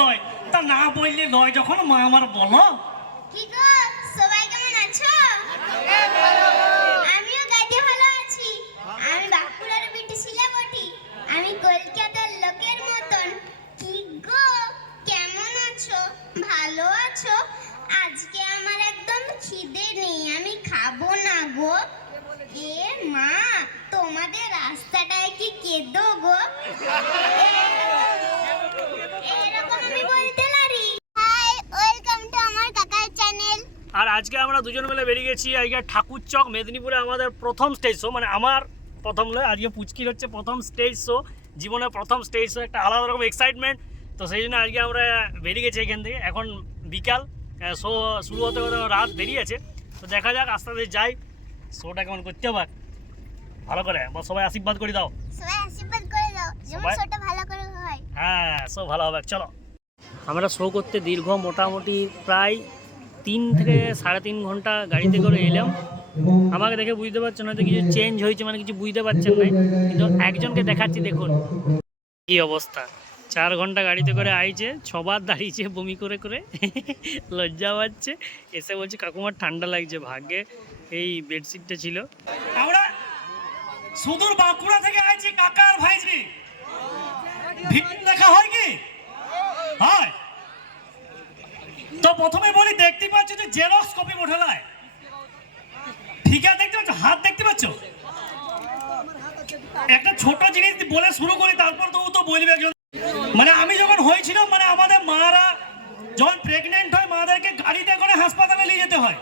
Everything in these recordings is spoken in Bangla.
লয় তা না বললে নয় যখন, মা আমার বলো। কি গো, সবাই কেমন আছো? আমিও গাইতে ভালো আছি। আমি বাঁকুড়ার বিটি শিলাবটি আমি কলকাতার লোকের মতন। কি গো, কেমন আছো? ভালো আছো? আজকে আমার একদম খিদে নেই, আমি খাব না গো। এ মা, তোমাদের রাস্তাটায় কি কেঁদো গো এরকম আমি বলতে পারি হাই ওয়েলকাম টু আমার কাকার চ্যানেল আর আজকে আমরা দুজন মিলে বেরিয়ে গেছি আজকে ঠাকুর চক মেদিনীপুরে আমাদের প্রথম স্টেজ শো মানে আমার প্রথম নয় আজকে পুচকির হচ্ছে প্রথম স্টেজ শো জীবনের প্রথম স্টেজ শো একটা আলাদা রকম এক্সাইটমেন্ট তো সেই জন্য আজকে আমরা বেরিয়ে গেছি এখান থেকে। এখন বিকাল শো শুরু হতে হতে রাত দেরি আছে তো দেখা যাক আস্তে আস্তে যাই। শোটা কেমন করতে হবে? ভালো করে বা সবাই আশীর্বাদ করে দাও। সবাই আশীর্বাদ করে দাও যেমন শোটা ভালো করে হয়। হ্যাঁ সব ভালো হবে। চলো। আমরা শো করতে দীর্ঘ মোটামুটি প্রায় তিন থেকে সাড়ে তিন ঘণ্টা গাড়িতে করে এলাম। আমাকে দেখে বুঝতে পারছেন হয়তো কিছু চেঞ্জ হয়েছে মানে কিছু বুঝতে পারছেন না কিন্তু একজনকে দেখাচ্ছি, দেখুন। কি অবস্থা। চার ঘণ্টা গাড়িতে করে আইছে, ছবার দাঁড়িয়েছে বমি করে করে। লজ্জা পাচ্ছে। এসে বলছে, কাকুমার ঠান্ডা লাগছে। ভাগ্যে এই বেডশিটটা ছিল। সুদূর বাঁকুড়া থেকে আইছি, কাকার ভাইজি ভিডিও দেখা হয় কি? হয়। তো প্রথমে বলি, দেখতে পাচ্ছ যে জেরক্স কপি মোঠালায় ফিগার দেখতে পাচ্ছ? হাত দেখতে পাচ্ছ? একটা ছোট জিনিস বলে শুরু করি, তারপর তো ও তো বলবে একজন। মানে আমি যখন হয়েছিলাম মানে আমাদের মারা, যখন প্রেগনেন্ট হয়, মাদেরকে গাড়িতে করে হাসপাতালে নিয়ে যেতে হয়।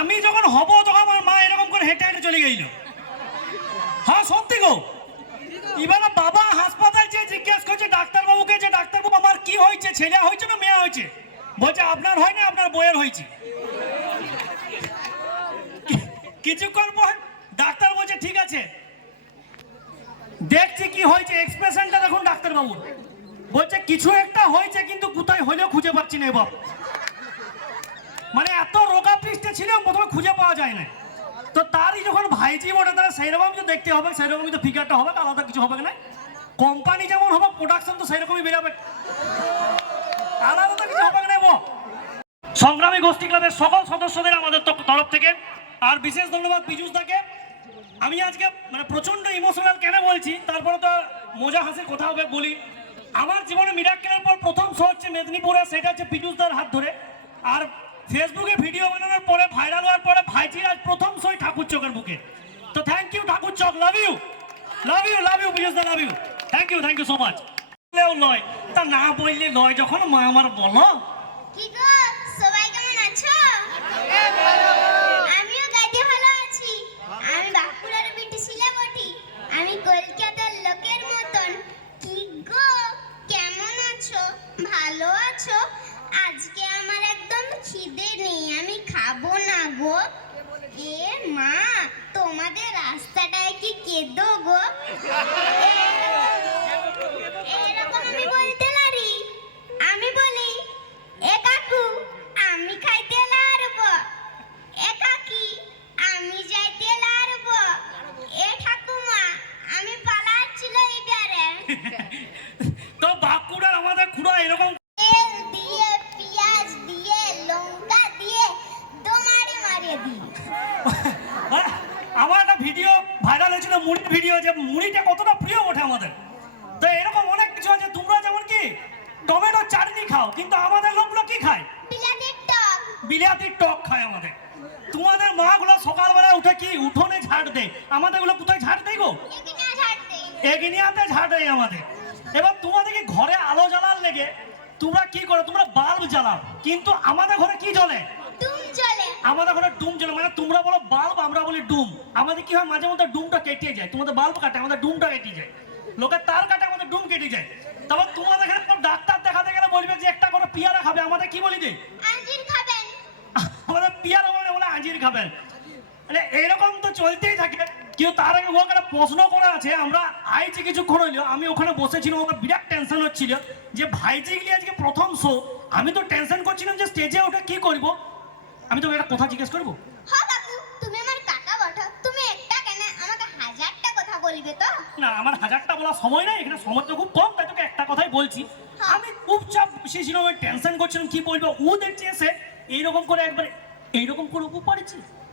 আমি যখন হব, তখন আমার মা এরকম করে হেঁটে হেঁটে চলে গেছিল। হ্যাঁ সত্যি গো? এবার বাবা হাসপাতাল যে জিজ্ঞেস করছে, ডাক্তারবাবুকে যে, ডাক্তারবাবু, আমার কি হয়েছে? ছেলে হয়েছে না মেয়ে হয়েছে? বলছে, আপনার হয় না, আপনার বইয়ের হয়েছে। কিছুক্ষণ পর ডাক্তার বলছে, ঠিক আছে। দেখছি কি হয়েছে এক্সপ্রেশনটা দেখুন ডাক্তারবাবু বলছে, কিছু একটা হয়েছে, কিন্তু কোথায় হলেও খুঁজে পাচ্ছি না এবার মানে এত রোগা পৃষ্ঠে ছিল, প্রথমে খুঁজে পাওয়া যায় না। তো তারই যখন ভাইজি ওটা তারা সেই রকম তো দেখতে হবে সেই রকমই তো ফিগারটা হবে আলাদা কিছু হবে না। কোম্পানি যেমন হবে প্রোডাকশন তো সেইরকমই বেরোবে। আলাদা কিছু হবে সংগ্রামী গোষ্ঠী ক্লাবের সকল সদস্যদের আমাদের তরফ থেকে। আর বিশেষ ধন্যবাদ দাকে। আমি আজকে মানে প্রচণ্ড ইমোশনাল কেন বলছি, তারপরে তো মজা হাসির কথা হবে বলি। আমার জীবনে মিরাক্কেলের পর প্রথম শো হচ্ছে মেদিনীপুরে, সেটা হচ্ছে পীযুষদার হাত ধরে। আর ফেসবুকে ভিডিও বানানোর পরে ভাইরাল হওয়ার পরে, ভাইজির আজ প্রথম শোই ঠাকুর চকের বুকে। তো thank you Thakur Chak love you love you love you পীযুষদা love you thank you thank you so much নয়, তা না বললে নয় যখন মা আমার বলো। ওঠে আমাদের। তো এরকম অনেক কিছু আছে তোমরা যেমন কি টমেটো চাটনি খাও কিন্তু আমাদের লোকগুলো কি খায়? বিলাতির টক। খায় আমাদের। তোমাদের মাগুলো সকালবেলা উঠে কি উঠোনে ঝাড় দেয়? আমাদেরগুলো কোথায় ঝাড় দেয় গো? এগিনিয়াতে ঝাড় দেয় আমাদের। এবার তোমাদেরকে ঘরে আলো জ্বালার লেগে তোমরা কি করো? তোমরা বাল্ব জ্বালাও। কিন্তু আমাদের ঘরে কি জ্বলে। আমাদের ঘরে ডুম জ্বলে। মানে তোমরা বলো বাল্ব আমরা বলি ডুম। আমাদের কি হয়? মাঝে মধ্যে ডুমটা কেটে যায়। তোমাদের বাল্ব কাটে আমাদের ডুমটা কেটে যায়। লোকের তার কাটে আমাদের ডুম কেটে যায়। তারপর তোমাদের এখানে কোনো ডাক্তার দেখাতে গেলে বলবে যে একটা করে পিয়ারা খাবে আমাদের কি বলি দে? আঞ্জির খাবেন। আমাদের পিয়ারা বলে বলে আঞ্জির খাবেন। মানে এরকম তো চলতেই থাকে। কিন্তু তার আগে ওকে একটা প্রশ্ন করা আছে আমরা আইছি কিছুক্ষণ হইল আমি ওখানে বসেছিলাম আমার বিরাট টেনশন হচ্ছিল যে ভাইজি গিয়ে আজকে প্রথম শো আমি তো টেনশন করছিলাম যে স্টেজে ওঠে কি করব? আমি তোকে একটা কথা জিজ্ঞেস করব? বলবে তো? না আমার হাজারটা বলার সময় নাই এখানে খুব কম তাই তোকে একটা কথাই বলছি। আমি খুব চাপ টেনশন করছিলাম কি বলব ও দেখছে এসে এইরকম করে একবার এইরকম করে উপর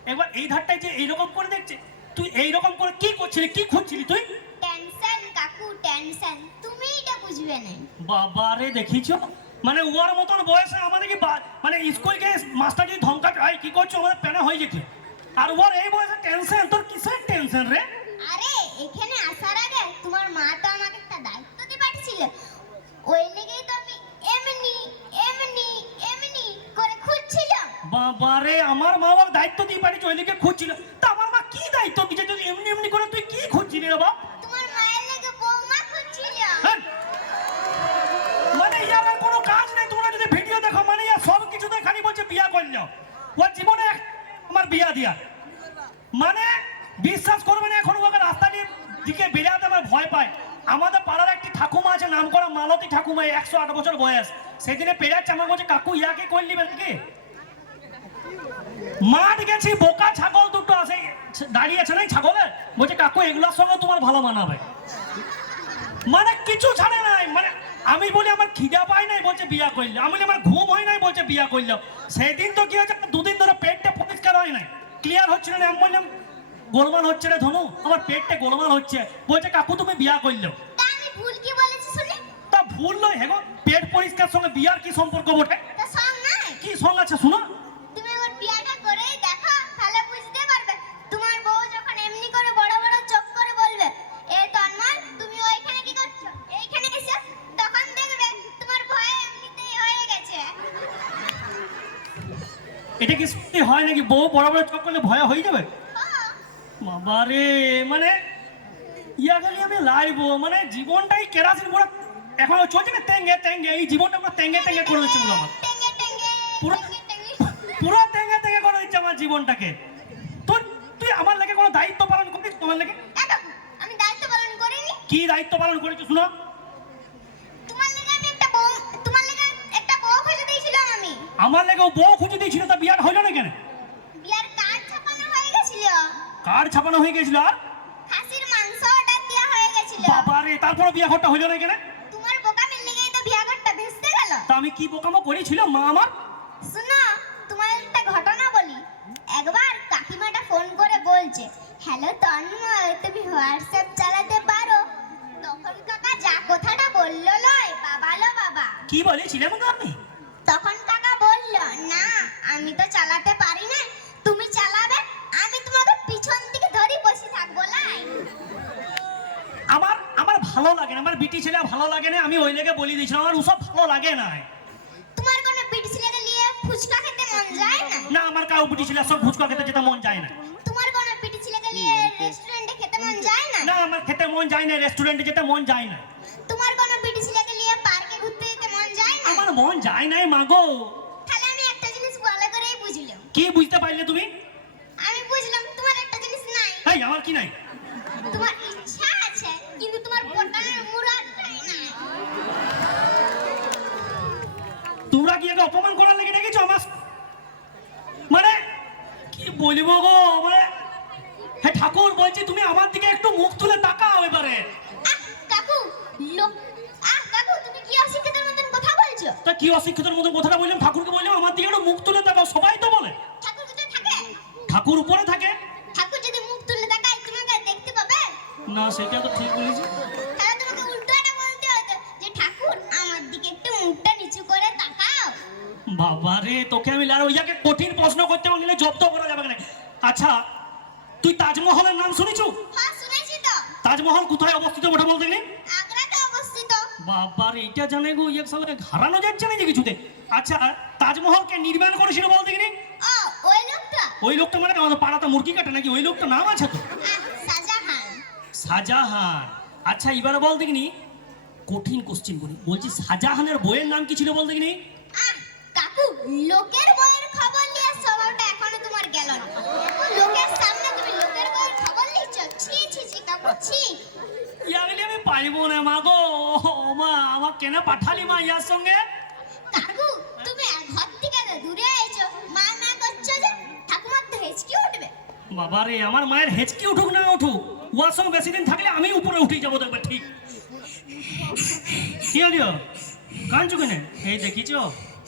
একবার এই ধারটায় যে এইরকম করে দেখছে তুই এইরকম করে কি করছিলি কি খুঁজছিলি তুই? টেনশন কাকু টেনশন তুমি এটা বুঝবে না। বাবারে দেখিছো? মানে ওর মতন বয়সে আমাদেরকে বা- মানে স্কুলকে মাস্টার যদি ধমকাতে হয় কি করছ? আমাদের পেনা হয়ে যেত আর ওর এই বয়সে টেনশন তোর কিসের টেনশন রে? আরে এখানে আসার আগে তোমার মা তো আমাকে একটা দায়িত্ব দিয়ে পাঠিয়েছিল ওই লেগেই তো আমি এমনি এমনি এমনি করে খুঁজছিলাম। বাবারে আমার মা বাবার দায়িত্ব দিয়ে পাঠিয়েছে ওইদিকে খুঁজছিল। তা আমার মা কি দায়িত্ব দিচ্ছে? যদি এমনি এমনি করে তুই কি খুঁজছিলি রে বাপ? তোমার মায়ের লেগে বৌমা খুঁজছিলাম। হ্যাঁ? মানে ইয়ার আর কোনো কাজ নেই তোমরা যদি ভিডিও দেখো মানে ইয়ার সব কিছুতে খালি বলছে বিয়া করল। ওর জীবনে আমার বিয়া দিয়া। মানে বিশ্বাস করবে না এখন ওকে রাস্তা দিয়ে দিকে বেরাতে আমার ভয় পায় আমাদের পাড়ার একটি ঠাকুমা আছে নাম করা ঠাকুমা একশো আট বছর বয়স। সেদিনে পেরাচ্ছে আমার বলছে, কাকু, ইয়াকে করলি নাকি? মাঠ গেছি, বোকা ছাগল দুটো আছে, দাঁড়িয়ে আছে না ছাগলের বলছে, কাকু, এগুলোর সঙ্গে তোমার ভালো মানাবে। মানে কিছু ছাড়ে নাই মানে আমি বলি, আমার খিদা পাই নাই, বলছে, বিয়া করলে। আমি বলি, আমার ঘুম হয় নাই, বলছে, বিয়া করলে। সেদিন তো কি হয়েছে, দুদিন ধরে পেটটা পরিষ্কার হয় নাই। ক্লিয়ার হচ্ছে না, আমি বললাম, গোলমাল হচ্ছে রে ধনু, আমার পেটটা গোলমাল হচ্ছে। বলছে, কাকু, তুমি বিয়া করলে। ভুল নয় হ্যাঁ পেট পরিষ্কার সঙ্গে বিয়ার কি সম্পর্ক বটে? কি সঙ্গ আছে শুনো। তুমি একবার বিয়াটা করেই দেখো তাহলে বুঝতে পারবে। তোমার বউ যখন এমনি করে বড় বড় চোখ করে বলবে এ তন্ময় তুমি ওইখানে কি করছ? এইখানে এসে তখন দেখবে তোমার ভয় এমনিতেই হয়ে গেছে। এটা কি সত্যি হয় নাকি? বউ বড় বড় চোখ করলে ভয় হয়ে যাবে? হ্যাঁ। বাবারে মানে ইয়া গেলে আমি লাইবো মানে জীবনটাই কেরাসিন পুরো এখন চলছে না তেঙ্গে তেঙ্গে এই জীবনটা পুরো তেঙ্গে তেঙ্গে করে দিচ্ছে বলে আমার। পুরো- পুরো তেঙ্গে তেঙ্গে করে দিচ্ছে আমার জীবনটাকে। তুই তুই আমার লেগে কোনো দায়িত্ব পালন করিস? তোমার লেগে? এ আমি দায়িত্ব পালন করিনি। কি দায়িত্ব পালন করেছ শুনো। তোমার লেগে আমি একটা বউ তোমার লেগে একটা বউ খুঁজে দিয়েছিলাম আমি। আমার লেগে ও বউ খুঁজে দিয়েছিল তা বিয়ার হইল না কেন? বিয়ার কার্ড ছাপানো হয়ে গেছিল? কার্ড ছাপানো হয়ে গেছিল আর? খাসির মাংস অর্ডার দেওয়া হয়ে গেছিল। বাবারে তারপর বিয়া ঘরটা হইল না কেন তোমার বোকামির লেগেই তো বিয়া ঘরটা ভেস্তে গেল তা আমি কি বোকামো করেছিল মা আমার? শুনো তোমার একটা ঘটনা বলি। একবার কাকিমাটা ফোন করে বলছে হ্যালো তন্ময় তুমি হোয়াটসঅ্যাপ চালাতে পারো? তখন কাকা যা কথাটা বলল লয় বাবা লো বাবা। কি বলেছিলাম গো আমি? তখন কাকা বলল না আমি তো চালাতে পারি না তুমি চালাবে আমি তোমাকে ভালো লাগে না। আমার বিটি ছেলে ভালো লাগে না আমি ওই লেগে বলি দিয়েছিলাম আমার ওসব ভালো লাগে না। তোমার কোনো বিটি ছেলেকে নিয়ে ফুচকা খেতে মন যায় না? না আমার কাউ বিটি ছেলে সব ফুচকা খেতে যেতে মন যায় না। তোমার কোনো বিটি ছেলেকে নিয়ে রেস্টুরেন্টে খেতে মন যায় না? না আমার খেতে মন যায় না রেস্টুরেন্টে যেতে মন যায় না। তোমার কোনো বিটি ছেলেকে নিয়ে পার্কে ঘুরতে যেতে মন যায় না? আমার মন যায় নাই মাগো। তাহলে আমি একটা জিনিস ভালো করেই বুঝলাম। কি বুঝতে পারলে তুমি? আমি বুঝলাম তোমার একটা জিনিস নাই। এই আমার কি নাই? তোমার ইচ্ছা আছে কিন্তু তোমার পটানোর মুরাদটাই নাই তোমরা কি অপমান করার লেগে ডেকেছো আমার মানে কি বলব গো মানে হ্যাঁ ঠাকুর বলছি তুমি আমার দিকে একটু মুখ তুলে তাকাও এবারে। কাকু লোক আহ কাকু তুমি কি অশিক্ষিতের মতন কথা বলছো? তা কি অশিক্ষিতের মতো কথাটা বললাম? ঠাকুরকে বললাম আমার দিকে একটু মুখ তুলে তাকাও সবাই তো বলে। ঠাকুর কোথায় থাকে? ঠাকুর উপরে থাকে। ঠাকুর যদি মুখ তুলে তাকায় তোমাকে দেখতে পাবে? না সেটা তো ঠিক বলেছি। বাবারে তোকে আমি আর ওইটাকে কঠিন প্রশ্ন করতে পারলে জব্দ করা যাবে না। আচ্ছা তুই তাজমহলের নাম শুনেছু? হ্যাঁ শুনেছি তো। তাজমহল কোথায় অবস্থিত ওটা বলতে গেলে? আগ্রাতে অবস্থিত। বাবার এইটা জানে গো ইয়ে সালে ঘাড়ানো যাচ্ছে না যে কিছুতে? আচ্ছা তাজমহলকে নির্মাণ করেছিল বলতে গেলে? ও ওই লোকটা। ওই লোকটা মানে আমাদের পাড়াতে মুরগি কাটে নাকি? ওই লোকটা নাম আছে তো? শাহজাহান। শাহজাহান। আচ্ছা এবারে বলতে গিনি কঠিন কোশ্চেন করি। বলছি শাহজাহানের বইয়ের নাম কি ছিল গিনি আহ, কাকু লোকের বইয়ের খবর নিয়ে স্বভাবটা এখনও তোমার গেল না। লোকের সামনে তুমি লোকের বইয়ের খবর নিচ্ছ? ছি ছি ছি কাকু ছি। ইয়াগলি আমি পাইবো না মা গো। ও মা আমার কেন পাঠালি মা ইয়ার সঙ্গে? কাকু তুমি ঘর থেকে দূরে এসো মা মা করছ যে ঠাকুমার তো হেঁচকি উঠবে। বাবারে আমার মায়ের হেঁচকি উঠুক না উঠুক ওয়ার সঙ্গে বেশি দিন থাকলে আমি উপরে উঠে যাব দেখবে ঠিক। কি হলো? কাঁদছো কেনে? এই দেখিছ?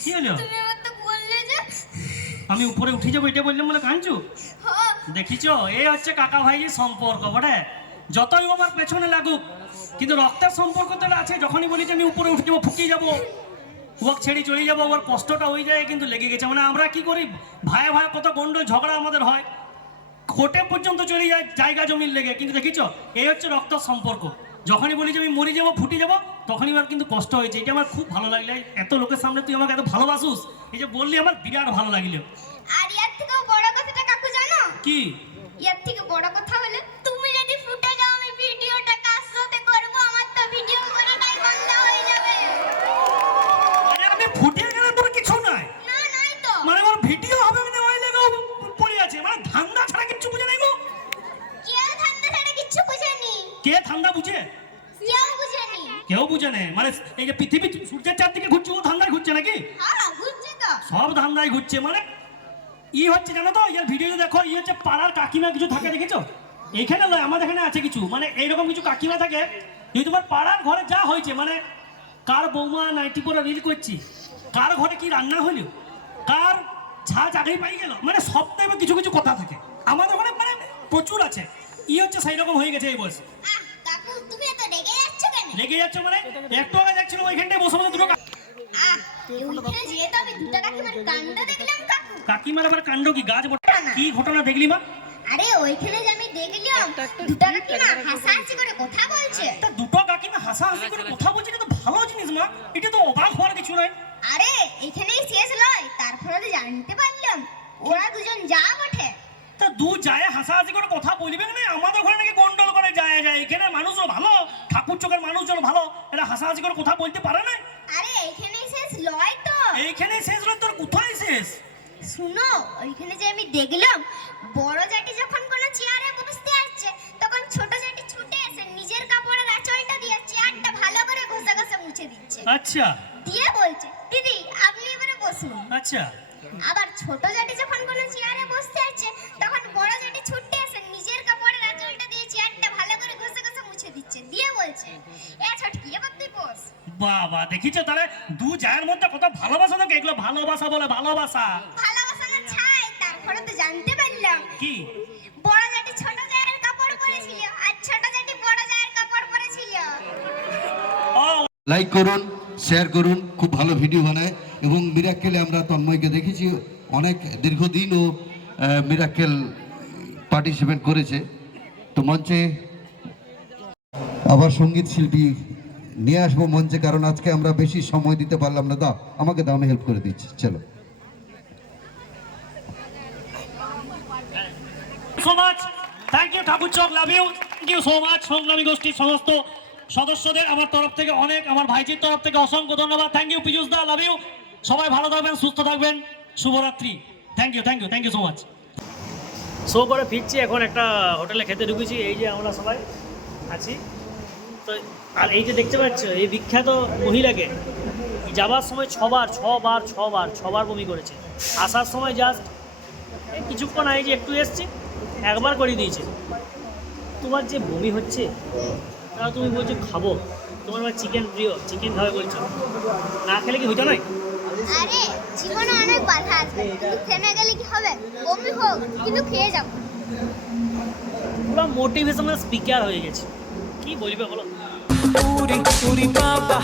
কি হলো? তুমি আমার তো বললে যে আমি উপরে উঠে যাব এটা বললাম বলে হো। দেখিছ? এই হচ্ছে কাকা ভাইয়ের সম্পর্ক বটে? যতই ও আমার পেছনে লাগুক কিন্তু রক্তের সম্পর্ক তো আছে যখনই বলি যে আমি উপরে উঠে যাব ফুকিয়ে যাব ওক ছেড়ে চলে যাব ওর কষ্টটা হয়ে যায় কিন্তু লেগে গেছে। মানে আমরা কি করি? ভাইয়া ভাইয়া কত গন্ডল ঝগড়া আমাদের হয়। কোর্টে পর্যন্ত চলে যায় জায়গা জমির লেগে। কিন্তু দেখিছ? এই হচ্ছে রক্ত সম্পর্ক। যখনই বলি যে আমি মরে যাব ফুটে যাব তখনই আমার কিন্তু কষ্ট হয়েছে। এটা আমার খুব ভালো লাগল। এত লোকের সামনে তুই আমাকে এত ভালোবাসুস এই যে বললি আমার বিরাট ভালো লাগল। আর ইয়ার থেকেও বড় কথাটা কাকু জানো? কি? ইয়ার থেকে বড় কথা ধান্দা বুঝে? কেউ বুঝে নেই মানে এই যে পৃথিবী সূর্যের চারদিকে ঘুরছে ও ধান্দায় ঘুরছে নাকি? হ্যাঁ সব ধান্দায় ঘুরছে মানে ই হচ্ছে জানো তো এর ভিডিওতে দেখো ই হচ্ছে পাড়ার কাকিমা কিছু থাকে দেখেছ? এইখানে নয় আমাদের এখানে আছে কিছু। মানে এইরকম কিছু কাকিমা থাকে এই তোমার পাড়ার ঘরে যা হয়েছে মানে কার বৌমা নাইটি পরে রিল করছি কার ঘরে কি রান্না হলো কার ছা চাকরি পাই গেল মানে সব টাইপের কিছু কিছু কথা থাকে। আমাদের ওখানে মানে প্রচুর আছে। ই হচ্ছে সেই রকম হয়ে গেছে এই বয়সে। লেগে যাচ্ছে মানে? একটু আগে দেখছিল ওইখানটায় বসে বসে দুটো কাকিমার আবার কাণ্ড কি? গাছ কি ঘটনা দেখলি মা? আরে ওইখানে যে আমি দেখলাম দুটা কাকিমা হাসাহাসি করে কথা বলছে তা দুটো কাকিমা হাসাহাসি করে কথা বলছে, এটা তো ভালো জিনিস মা। এটা তো অবাক হওয়ার কিছু নাই আরে, এখানেই শেষ নয় তারপরে জানতে পারলাম। ওরা দুজন যা বটে। তা দু যায় হাসাহাসি করে কথা বলবে না? আমাদের ঘরে নাকি গন্ডল করে যায় যায়। এখানে মানুষও ভালো ঠাকুর চোখের মানুষজন ভালো এরা হাসাহাসি করে কথা বলতে পারে না? আরে এখানেই শেষ লয় তো। এইখানে শেষ হলো তোর কোথায় শেষ? শুনো ওইখানে যে আমি দেখলাম বড় জাটি যখন কোনো চেয়ারে বসতে আসছে তখন ছোট জাটি ছুটে এসে নিজের কাপড়ের আঁচলটা দিয়ে চেয়ারটা ভালো করে ঘষে ঘষে মুছে দিচ্ছে। আচ্ছা। দিয়ে বলছে দিদি আপনি এবারে বসুন। আচ্ছা। আবার ছোট জাটি যখন কোনো চেয়ারে বসতে আছে তখন বড় জাটি ছুটতে আসে নিজের কাপড়ের আঁচলটা দিয়ে চেয়ারটা ভালো করে ঘষে ঘষে মুছে দিচ্ছে দিয়ে বলছে এ ছটকি এবার তুই বস। বাবা দেখিছো তাহলে? দু জায়ের মধ্যে কত ভালোবাসা থাকে এগুলো ভালোবাসা বলে ভালোবাসা। ভালোবাসা না ছাই তারপরে তো জানতে পারলাম। কি? বড় জাটি ছোট জায়ের কাপড় পরেছিল আর ছোট জাটি বড় জায়ের কাপড় পরেছিল। ও লাইক করুন শেয়ার করুন খুব ভালো ভিডিও বানায়। এবং মিরাক্কেলে আমরা তন্ময়কে দেখেছি, অনেক দীর্ঘদিন ও মিরাক্কেল পার্টিসিপেট করেছে। তো মঞ্চে আবার সংগীত শিল্পী নিয়ে আসব মঞ্চে, কারণ আজকে আমরা বেশি সময় দিতে পারলাম না। দাও, আমাকে দাও হেল্প করে দিচ্ছি। চলো। থ্যাংক ইউ ঠাকুর সংগ্রামী গোষ্ঠীর সমস্ত সদস্যদের, আমার তরফ থেকে অনেক, আমার ভাইজির তরফ থেকে অসংখ্য ধন্যবাদ। Thank you Piyush da. Love you সবাই ভালো থাকবেন, সুস্থ থাকবেন। শুভরাত্রি। Thank you thank you thank you so much show করে ফিরছি এখন একটা হোটেলে খেতে ঢুকেছি, এই যে আমরা সবাই আছি। তো আর এই যে দেখতে পাচ্ছ, এই বিখ্যাত মহিলাকে যাবার সময় ছবার ছবার ছবার ছবার বমি করেছে। আসার সময় জাস্ট কিছুক্ষণ আগে যে একটু এসছি, একবার করে দিয়েছে। তোমার যে বমি হচ্ছে তুমি বলছো খাব। তোমার চিকেন প্রিয় চিকেন খাবে বলছো। না খেলে কি হইতো নয়? আরে জীবনে অনেক বাধা আসবে কিন্তু থেমে গেলে কি হবে? বমি হোক কিন্তু খেয়ে যাব। পুরো মোটিভেশনাল স্পিকার হয়ে গেছে। কি বলবে বলো? পুরি পুরি Baba,